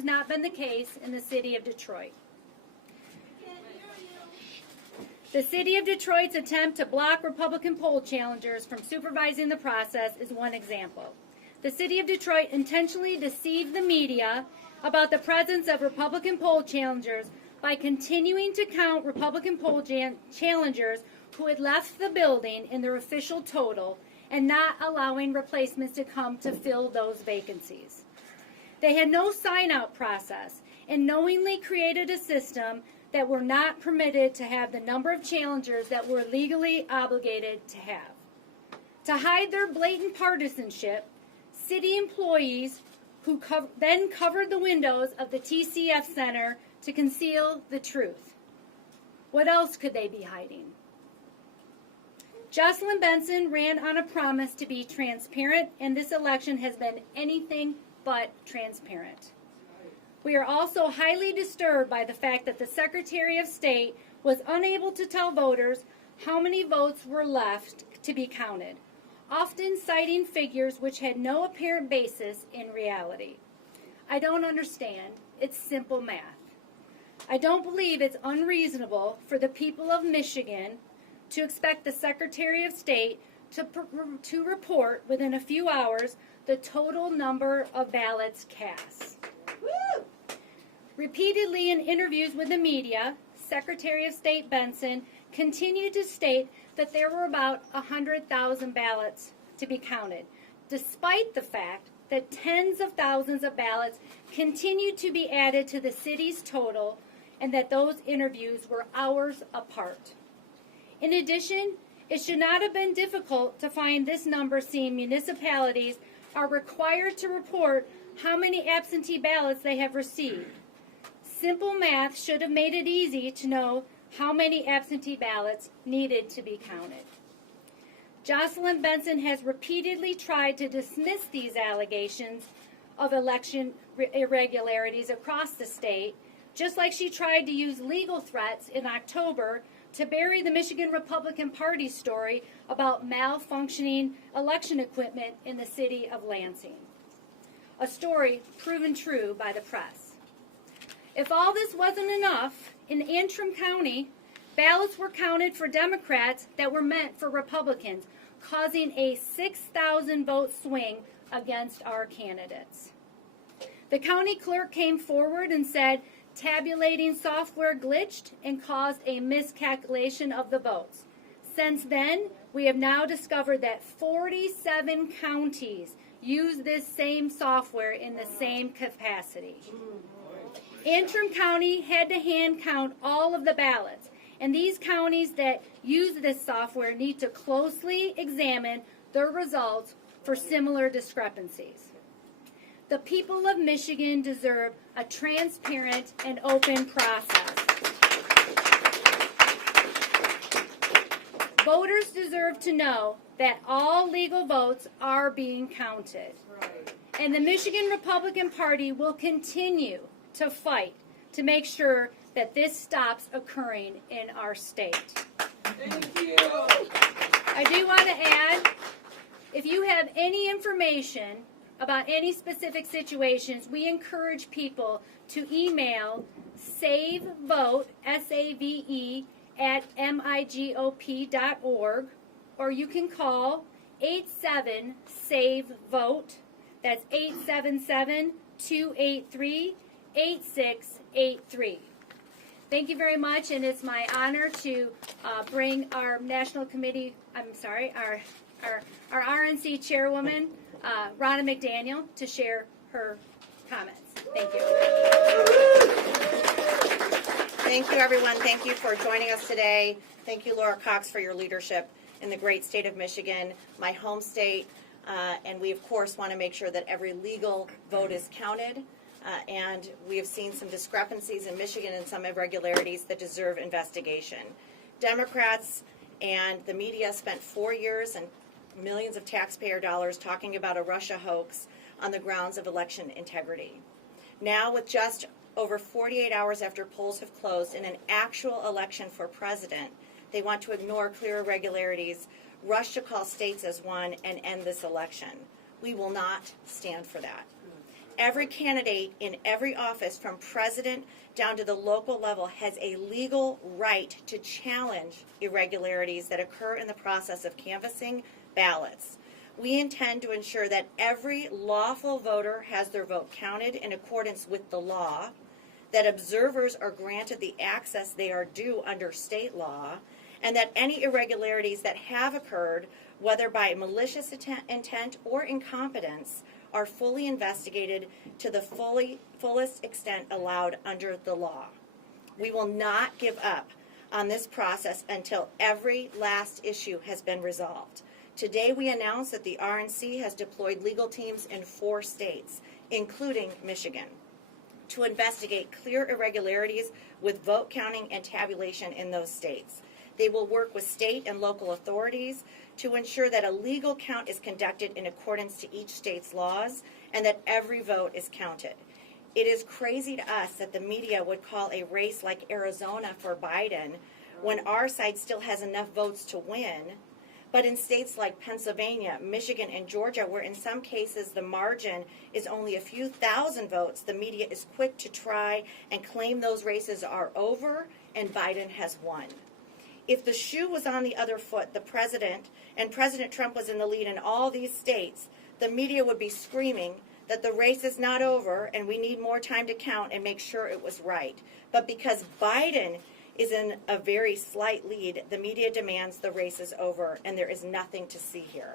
has not been the case in the city of Detroit. The city of Detroit's attempt to block Republican poll challengers from supervising the process is one example. The city of Detroit intentionally deceived the media about the presence of Republican poll challengers by continuing to count Republican poll challengers who had left the building in their official total and not allowing replacements to come to fill those vacancies. They had no sign-out process and knowingly created a system that were not permitted to have the number of challengers that were legally obligated to have. To hide their blatant partisanship, city employees who then covered the windows of the TCF Center to conceal the truth. What else could they be hiding? Jocelyn Benson ran on a promise to be transparent, and this election has been anything but transparent. We are also highly disturbed by the fact that the Secretary of State was unable to tell voters how many votes were left to be counted, often citing figures which had no apparent basis in reality. I don't understand. It's simple math. I don't believe it's unreasonable for the people of Michigan to expect the Secretary of State to report within a few hours the total number of ballots cast. Woo! Repeatedly in interviews with the media, Secretary of State Benson continued to state that there were about 100,000 ballots to be counted, despite the fact that tens of thousands of ballots continued to be added to the city's total and that those interviews were hours apart. In addition, it should not have been difficult to find this number, seeing municipalities are required to report how many absentee ballots they have received. Simple math should have made it easy to know how many absentee ballots needed to be counted. Jocelyn Benson has repeatedly tried to dismiss these allegations of election irregularities across the state, just like she tried to use legal threats in October to bury the Michigan Republican Party story about malfunctioning election equipment in the city of Lansing. A story proven true by the press. If all this wasn't enough, in Antrim County, ballots were counted for Democrats that were meant for Republicans, causing a 6,000 vote swing against our candidates. The county clerk came forward and said tabulating software glitched and caused a miscalculation of the votes. Since then, we have now discovered that 47 counties use this same software in the same capacity. Antrim County had to hand count all of the ballots, and these counties that use this software need to closely examine their results for similar discrepancies. The people of Michigan deserve a transparent and open process. Voters deserve to know that all legal votes are being counted. And the Michigan Republican Party will continue to fight to make sure that this stops occurring in our state. Thank you. I do want to add, if you have any information about any specific situations, we encourage people to email SAVEVOTE, S-A-V-E, at migop.org, or you can call 87-SAVE-VOTE. That's 877-283-8683. Thank you very much, and it's my honor to bring our national committee, our RNC chairwoman, Ronna McDaniel, to share her comments. Thank you. Thank you, everyone. Thank you for joining us today. Thank you, Laura Cox, for your leadership in the great state of Michigan, my home state. And we, of course, want to make sure that every legal vote is counted. And we have seen some discrepancies in Michigan and some irregularities that deserve investigation. Democrats and the media spent 4 years and millions of taxpayer dollars talking about a Russia hoax on the grounds of election integrity. Now, with just over 48 hours after polls have closed in an actual election for president, they want to ignore clear irregularities, rush to call states as one, and end this election. We will not stand for that. every candidate in every office, from president down to the local level, has a legal right to challenge irregularities that occur in the process of canvassing ballots. We intend to ensure that every lawful voter has their vote counted in accordance with the law, that observers are granted the access they are due under state law, and that any irregularities that have occurred, whether by malicious intent or incompetence, are fully investigated to the fullest extent allowed under the law. We will not give up on this process until every last issue has been resolved. Today we announce that the RNC has deployed legal teams in 4 states, including Michigan, to investigate clear irregularities with vote counting and tabulation in those states. They will work with state and local authorities to ensure that a legal count is conducted in accordance to each state's laws and that every vote is counted. It is crazy to us that the media would call a race like Arizona for Biden when our side still has enough votes to win. But in states like Pennsylvania, Michigan, and Georgia, where in some cases the margin is only a few thousand votes, the media is quick to try and claim those races are over and Biden has won. If the shoe was on the other foot, the president and President Trump was in the lead in all these states, the media would be screaming that the race is not over and we need more time to count and make sure it was right. But because Biden is in a very slight lead, the media demands the race is over and there is nothing to see here.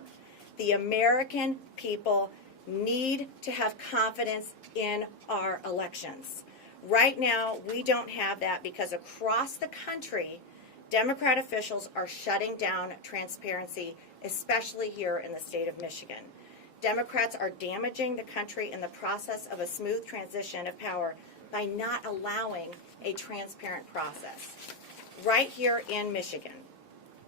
The American people need to have confidence in our elections. Right now, we don't have that because across the country, Democrat officials are shutting down transparency, especially here in the state of Michigan. Democrats are damaging the country in the process of a smooth transition of power by not allowing a transparent process. Right here in Michigan,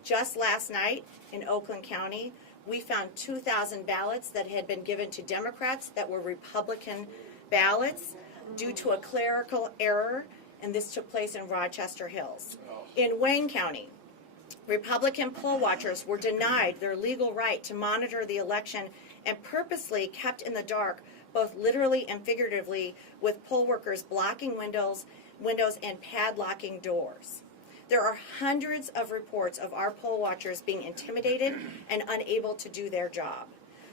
just last night in Oakland County, we found 2,000 ballots that had been given to Democrats that were Republican ballots due to a clerical error, and this took place in Rochester Hills. In Wayne County, Republican poll watchers were denied their legal right to monitor the election and purposely kept in the dark, both literally and figuratively, with poll workers blocking windows and padlocking doors. There are hundreds of reports of our poll watchers being intimidated and unable to do their job.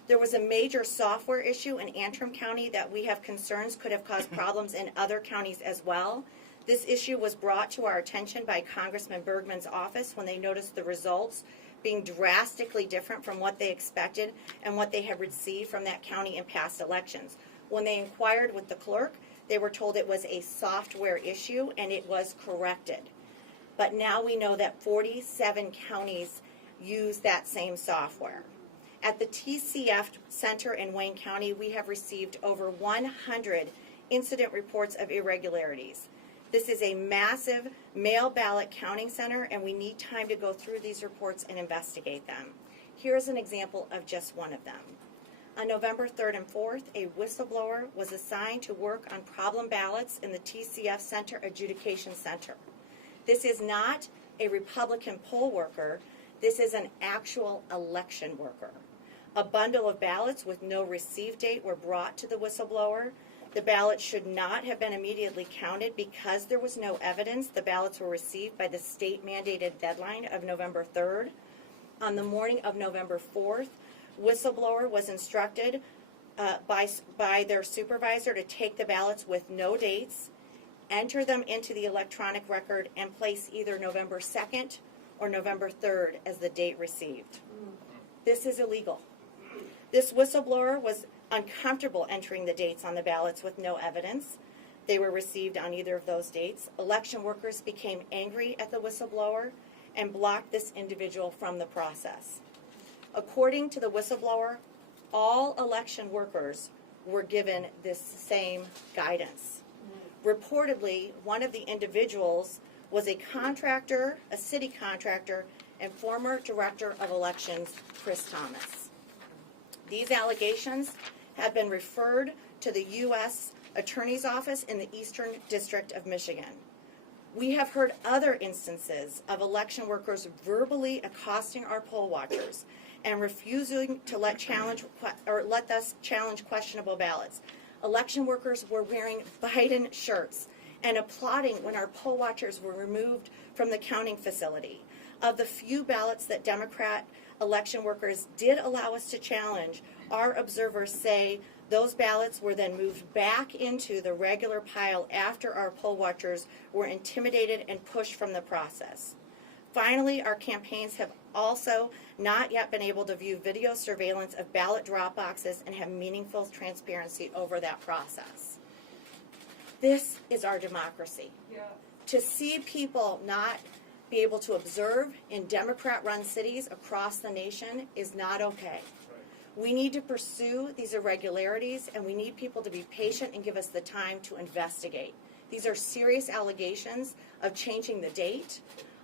There was a major software issue in Antrim County that we have concerns could have caused problems in other counties as well. This issue was brought to our attention by Congressman Bergman's office when they noticed the results being drastically different from what they expected and what they had received from that county in past elections. When they inquired with the clerk, they were told it was a software issue and it was corrected. But now we know that 47 counties use that same software. At the TCF Center in Wayne County, we have received over 100 incident reports of irregularities. This is a massive mail ballot counting center, and we need time to go through these reports and investigate them. Here's an example of just one of them. On November 3rd and 4th, a whistleblower was assigned to work on problem ballots in the TCF Center Adjudication Center. This is not a Republican poll worker. This is an actual election worker. A bundle of ballots with no receive date were brought to the whistleblower. The ballots should not have been immediately counted because there was no evidence. The ballots were received by the state-mandated deadline of November 3rd. On the morning of November 4th, whistleblower was instructed by their supervisor to take the ballots with no dates, enter them into the electronic record, and place either November 2nd or November 3rd as the date received. This is illegal. This whistleblower was uncomfortable entering the dates on the ballots with no evidence. They were received on either of those dates. Election workers became angry at the whistleblower and blocked this individual from the process. According to the whistleblower, all election workers were given this same guidance. Reportedly, one of the individuals was a contractor, a city contractor, and former director of elections, Chris Thomas. These allegations have been referred to the U.S. Attorney's Office in the Eastern District of Michigan. We have heard other instances of election workers verbally accosting our poll watchers and refusing to let us challenge questionable ballots. Election workers were wearing Biden shirts and applauding when our poll watchers were removed from the counting facility. Of the few ballots that Democrat election workers did allow us to challenge, our observers say those ballots were then moved back into the regular pile after our poll watchers were intimidated and pushed from the process. Finally, our campaigns have also not yet been able to view video surveillance of ballot drop boxes and have meaningful transparency over that process. This is our democracy. Yeah. To see people not be able to observe in Democrat-run cities across the nation is not okay. We need to pursue these irregularities, and we need people to be patient and give us the time to investigate. These are serious allegations of changing the date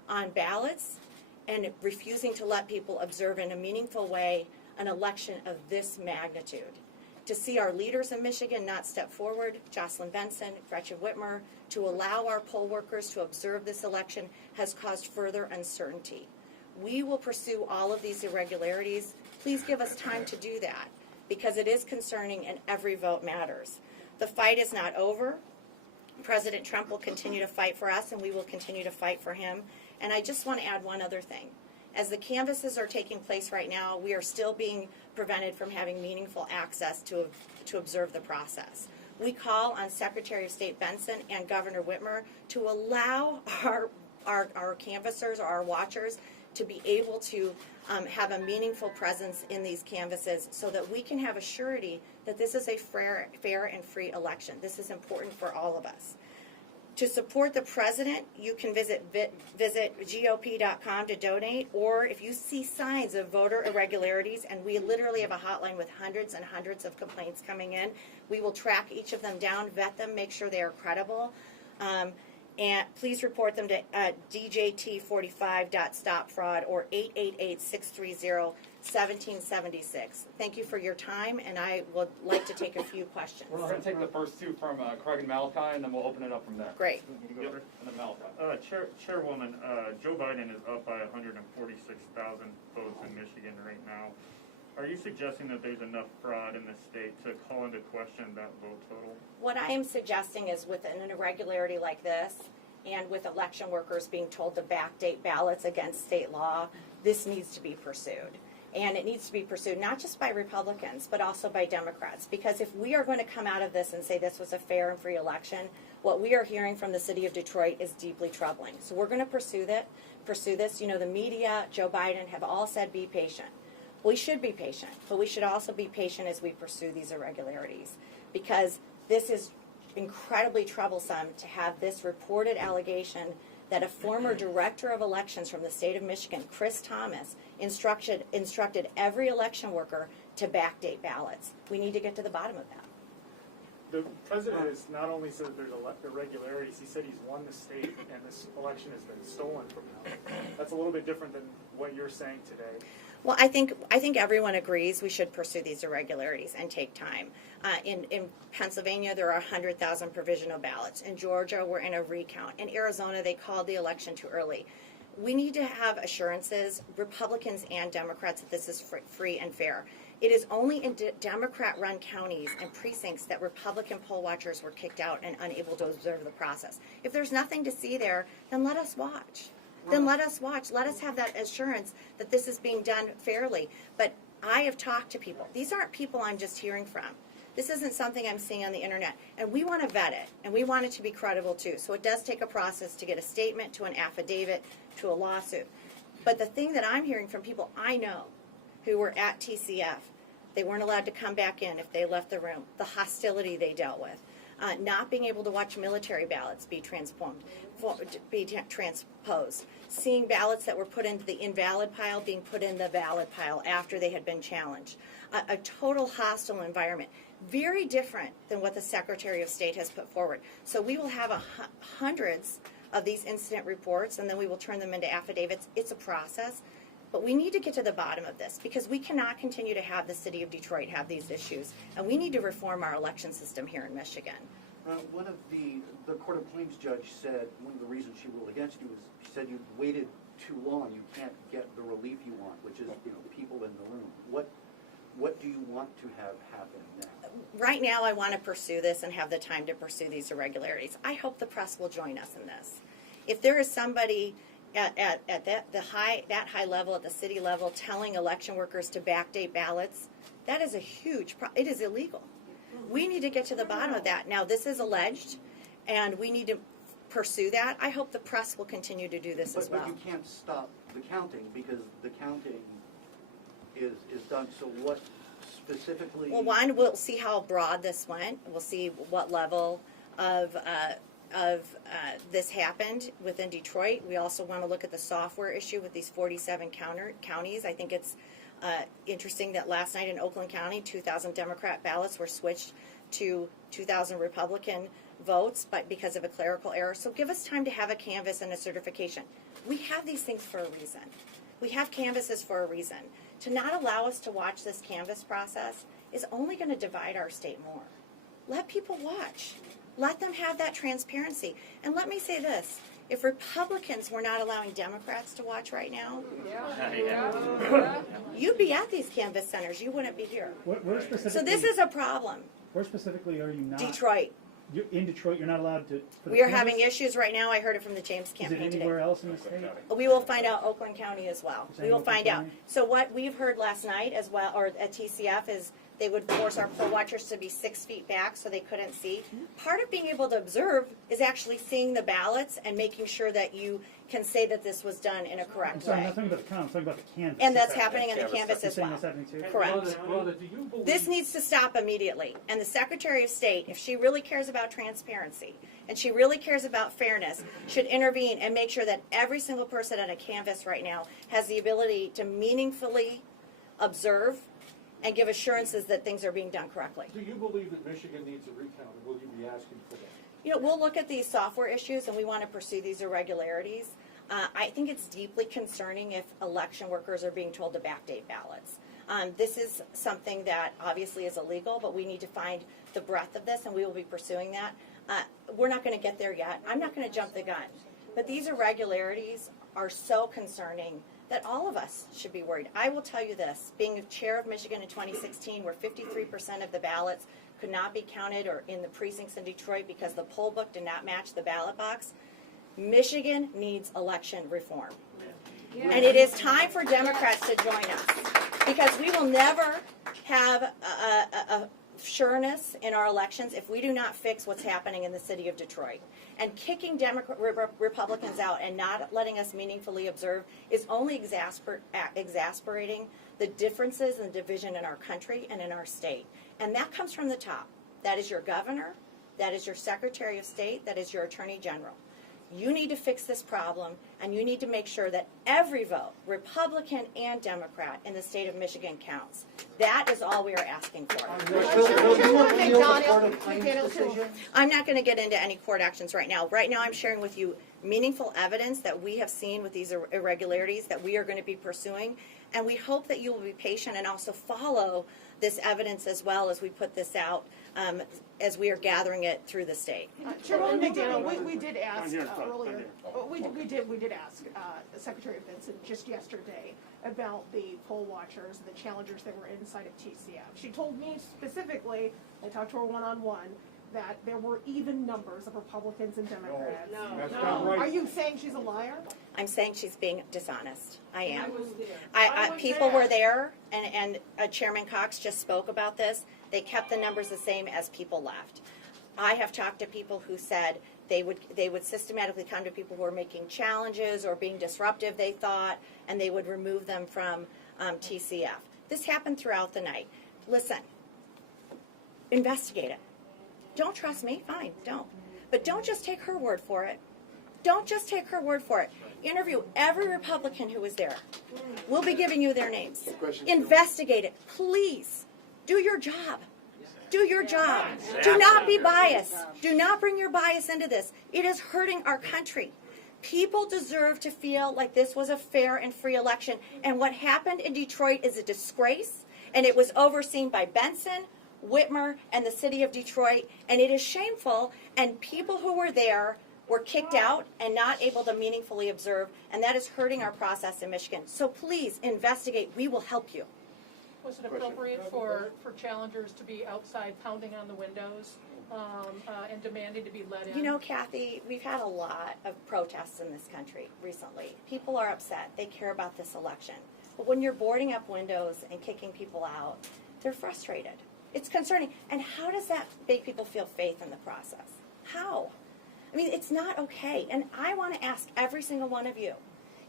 on ballots and refusing to let people observe in a meaningful way an election of this magnitude. To see our leaders in Michigan not step forward, Jocelyn Benson, Gretchen Whitmer, to allow our poll workers to observe this election has caused further uncertainty. We will pursue all of these irregularities. Please give us time to do that, because it is concerning and every vote matters. The fight is not over. President Trump will continue to fight for us, and we will continue to fight for him. And I just want to add one other thing. As the canvasses are taking place right now, we are still being prevented from having meaningful access to observe the process. We call on Secretary of State Benson and Governor Whitmer to allow our canvassers or our watchers to be able to have a meaningful presence in these canvases so that we can have a surety that this is a fair and free election. This is important for all of us. To support the president, you can visit GOP.com to donate, or if you see signs of voter irregularities, and we literally have a hotline with hundreds and hundreds of complaints coming in, we will track each of them down, vet them, make sure they are credible. And please report them to DJT45.stopfraud or 888-630-1776. Thank you for your time, and I would like to take a few questions. We're going to take the first two from Craig and Malachi, and then we'll open it up from there. Great. You go first, and then Malachi. Chairwoman, Joe Biden is up by 146,000 votes in Michigan right now. Are you suggesting that there's enough fraud in the state to call into question that vote total? What I am suggesting is with an irregularity like this, and with election workers being told to backdate ballots against state law, this needs to be pursued. And it needs to be pursued not just by Republicans, but also by Democrats. Because if we are going to come out of this and say this was a fair and free election, what we are hearing from the city of Detroit is deeply troubling. So we're going to pursue this. You know, the media, Joe Biden, have all said be patient. We should be patient, but we should also be patient as we pursue these irregularities, because this is incredibly troublesome to have this reported allegation that a former director of elections from the state of Michigan, Chris Thomas, instructed every election worker to backdate ballots. We need to get to the bottom of that. The president has not only said that there's irregularities, he said he's won the state and this election has been stolen from him. That's a little bit different than what you're saying today. Well, I think everyone agrees we should pursue these irregularities and take time. In Pennsylvania, there are 100,000 provisional ballots. In Georgia, we're in a recount. In Arizona, they called the election too early. We need to have assurances, Republicans and Democrats, that this is free and fair. It is only in Democrat-run counties and precincts that Republican poll watchers were kicked out and unable to observe the process. If there's nothing to see there, then let us watch. Then let us watch. Let us have that assurance that this is being done fairly. But I have talked to people. These aren't people I'm just hearing from. This isn't something I'm seeing on the internet. And we want to vet it, and we want it to be credible too. So it does take a process to get a statement, to an affidavit, to a lawsuit. But the thing that I'm hearing from people I know who were at TCF, they weren't allowed to come back in if they left the room, the hostility they dealt with. Not being able to watch military ballots be transposed, seeing ballots that were put into the invalid pile being put in the valid pile after they had been challenged. A total hostile environment, very different than what the Secretary of State has put forward. So we will have hundreds of these incident reports, and then we will turn them into affidavits. It's a process. But we need to get to the bottom of this, because we cannot continue to have the city of Detroit have these issues, and we need to reform our election system here in Michigan. One of the Court of Claims judge said one of the reasons she ruled against you was she said you waited too long. You can't get the relief you want, which is people in the room. What do you want to have happen now? right now I want to pursue this and have the time to pursue these irregularities. I hope the press will join us in this. If there is somebody at that high level, at the city level, telling election workers to backdate ballots, that is a huge it is illegal. We need to get to the bottom of that. Now, this is alleged, and we need to pursue that. I hope the press will continue to do this as well. But you can't stop the counting, because the counting is done. So what specifically? Well, one, we'll see how broad this went. We'll see what level of this happened within Detroit. We also want to look at the software issue with these 47 counties. I think it's interesting that last night in Oakland County, 2,000 Democrat ballots were switched to 2,000 Republican votes, but because of a clerical error. So give us time to have a canvass and a certification. We have these things for a reason. We have canvasses for a reason. To not allow us to watch this canvass process is only going to divide our state more. Let people watch. Let them have that transparency. And let me say this. If Republicans were not allowing Democrats to watch right now, you'd be at these canvass centers. You wouldn't be here. Where specifically? So this is a problem. Where specifically are you not? Detroit. You're in Detroit, you're not allowed to. We are having issues right now. I heard it from the James Is campaign it today. anywhere else in the state? We will find out Oakland County as well. Is that We will Oakland find out. County? So what we've heard last night as well, or at TCF, is they would force our poll watchers to be 6 feet back so they couldn't see. Part of being able to observe is actually seeing the ballots and making sure that you can say that this was done in a I'm correct sorry, I'm way. not talking about the count, I'm talking about the canvas. And that's happening in the canvas You're as saying well. that's happening too? Correct. Ronna, do you believe? This needs to stop immediately. And the Secretary of State, if she really cares about transparency and she really cares about fairness, should intervene and make sure that every single person on a canvas right now has the ability to meaningfully observe and give assurances that things are being done correctly. Do you believe that Michigan needs a recount, and will you be asking for that? You know, we'll look at these software issues and we want to pursue these irregularities. I think it's deeply concerning if election workers are being told to backdate ballots. This is something that obviously is illegal, but we need to find the breadth of this, and we will be pursuing that. We're not going to get there yet. I'm not going to jump the gun. But these irregularities are so concerning that all of us should be worried. I will tell you this, being a chair of Michigan in 2016, where 53% of the ballots could not be counted or in the precincts in Detroit because the poll book did not match the ballot box, Michigan needs election reform. And it is time for Democrats to join us, because we will never have a sureness in our elections if we do not fix what's happening in the city of Detroit. And kicking Republicans out and not letting us meaningfully observe is only exasperating the differences and the division in our country and in our state. And that comes from the top. That is your governor, that is your Secretary of State, that is your Attorney General. You need to fix this problem, and you need to make sure that every vote, Republican and Democrat, in the state of Michigan counts. That is all we are asking for. Will you appeal the Court of Claims decision? I'm not going to get into any court actions right now. Right now, I'm sharing with you meaningful evidence that we have seen with these irregularities that we are going to be pursuing, and we hope that you will be patient and also follow this evidence as well as we put this out, as we are gathering it through the state. Chairwoman McDaniel, we did ask earlier. We did ask Secretary of Vincent just yesterday about the poll watchers, the challengers that were inside of TCF. She told me specifically, I talked to her one-on-one, that there were even numbers of Republicans and Democrats. That's not right. Are you saying she's a liar? I'm saying she's being dishonest. I am. I was People there. were there, and Chairman Cox just spoke about this. They kept the numbers the same as people left. I have talked to people who said they would systematically come to people who were making challenges or being disruptive, they thought, and they would remove them from TCF. This happened throughout the night. Listen, investigate it. Don't trust me? Fine, don't. But don't just take her word for it. Don't just take her word for it. Interview every Republican who was there. We'll be giving you their names. Investigate it. Please. Do your job. Do your job. Do not be biased. Do not bring your bias into this. It is hurting our country. People deserve to feel like this was a fair and free election. And what happened in Detroit is a disgrace. And it was overseen by Benson, Whitmer, and the city of Detroit. And it is shameful. And people who were there were kicked out and not able to meaningfully observe. And that is hurting our process in Michigan. So please investigate. We will help you. Was it appropriate for challengers to be outside pounding on the windows and demanding to be let in? You know, Kathy, we've had a lot of protests in this country recently. People are upset. They care about this election. But when you're boarding up windows and kicking people out, they're frustrated. It's concerning. And how does that make people feel faith in the process? How? I mean, it's not okay. And I want to ask every single one of you,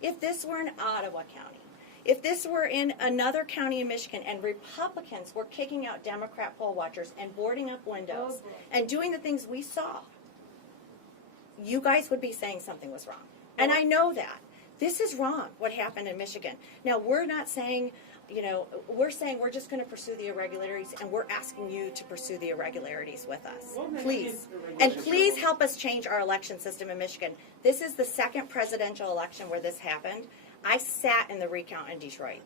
if this were in Ottawa County, if this were in another county in Michigan and Republicans were kicking out Democrat poll watchers and boarding up windows and doing the things we saw, you guys would be saying something was wrong. And I know that. This is wrong, what happened in Michigan. Now, we're not saying, you know, we're saying we're just going to pursue the irregularities, and we're asking you to pursue the irregularities with us. Please. And please help us change our election system in Michigan. This is the second presidential election where this happened. I sat in the recount in Detroit.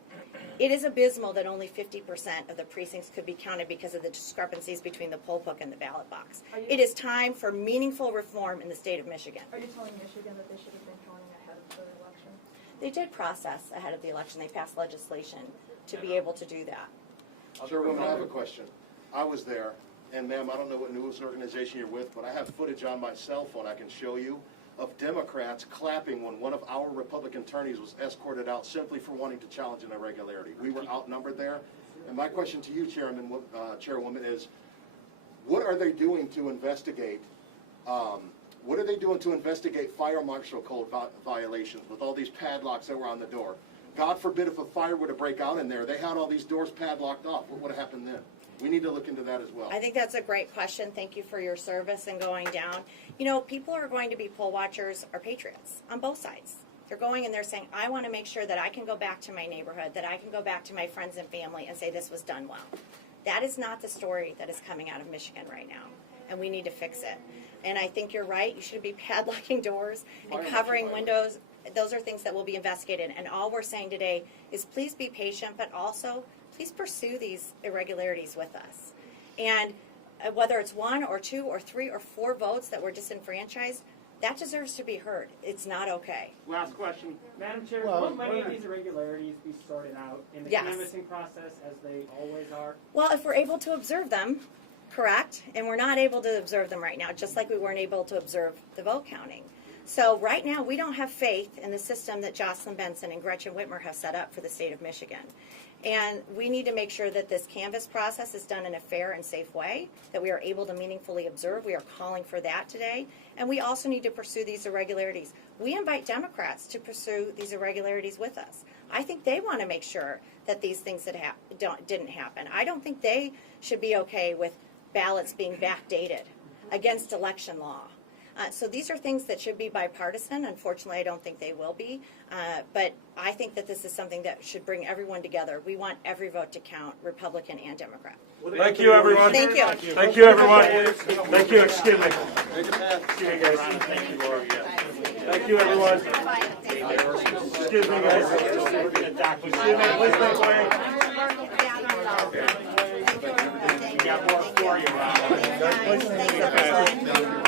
It is abysmal that only 50% of the precincts could be counted because of the discrepancies between the poll book and the ballot box. It is time for meaningful reform in the state of Michigan. Are you telling Michigan that they should have been counting ahead of the election? They did process ahead of the election. They passed legislation to be able to do that. Chairwoman, I have a question. I was there, and ma'am, I don't know what news organization you're with, but I have footage on my cell phone I can show you of Democrats clapping when one of our Republican attorneys was escorted out simply for wanting to challenge an irregularity. We were outnumbered there. And my question to you, Chairwoman, is what are they doing to investigate fire marshal code violations with all these padlocks that were on the door? God forbid if a fire were to break out in there, they had all these doors padlocked off. What would have happened then? We need to look into that as well. I think that's a great question. Thank you for your service and going down. You know, people are going to be poll watchers or patriots on both sides. They're going and they're saying, I want to make sure that I can go back to my neighborhood, that I can go back to my friends and family and say this was done well. That is not the story that is coming out of Michigan right now, and we need to fix it. And I think you're right. You should be padlocking doors and covering windows. Those are things that will be investigated. And all we're saying today is please be patient, but also please pursue these irregularities with us. And whether it's 1 or 2 or 3 or 4 votes that were disenfranchised, that deserves to be heard. It's not okay. Last question. Madam Chair, Well, will many of these irregularities be sorted out in the Yes. canvassing process as they always are? Well, if we're able to observe them, correct, and we're not able to observe them right now, just like we weren't able to observe the vote counting. So right now, we don't have faith in the system that Jocelyn Benson and Gretchen Whitmer have set up for the state of Michigan. And we need to make sure that this canvass process is done in a fair and safe way, that we are able to meaningfully observe. We are calling for that today. And we also need to pursue these irregularities. We invite Democrats to pursue these irregularities with us. I think they want to make sure that these things that didn't happen. I don't think they should be okay with ballots being backdated against election law. So these are things that should be bipartisan. Unfortunately, I don't think they will be. But I think that this is something that should bring everyone together. We want every vote to count, Republican and Democrat. Thank you, everyone. Thank you. Thank you, everyone. Thank you. Excuse me. Excuse me, guys. Thank you, everyone. Excuse me, guys. Excuse me. Please make way. Thanks, everyone.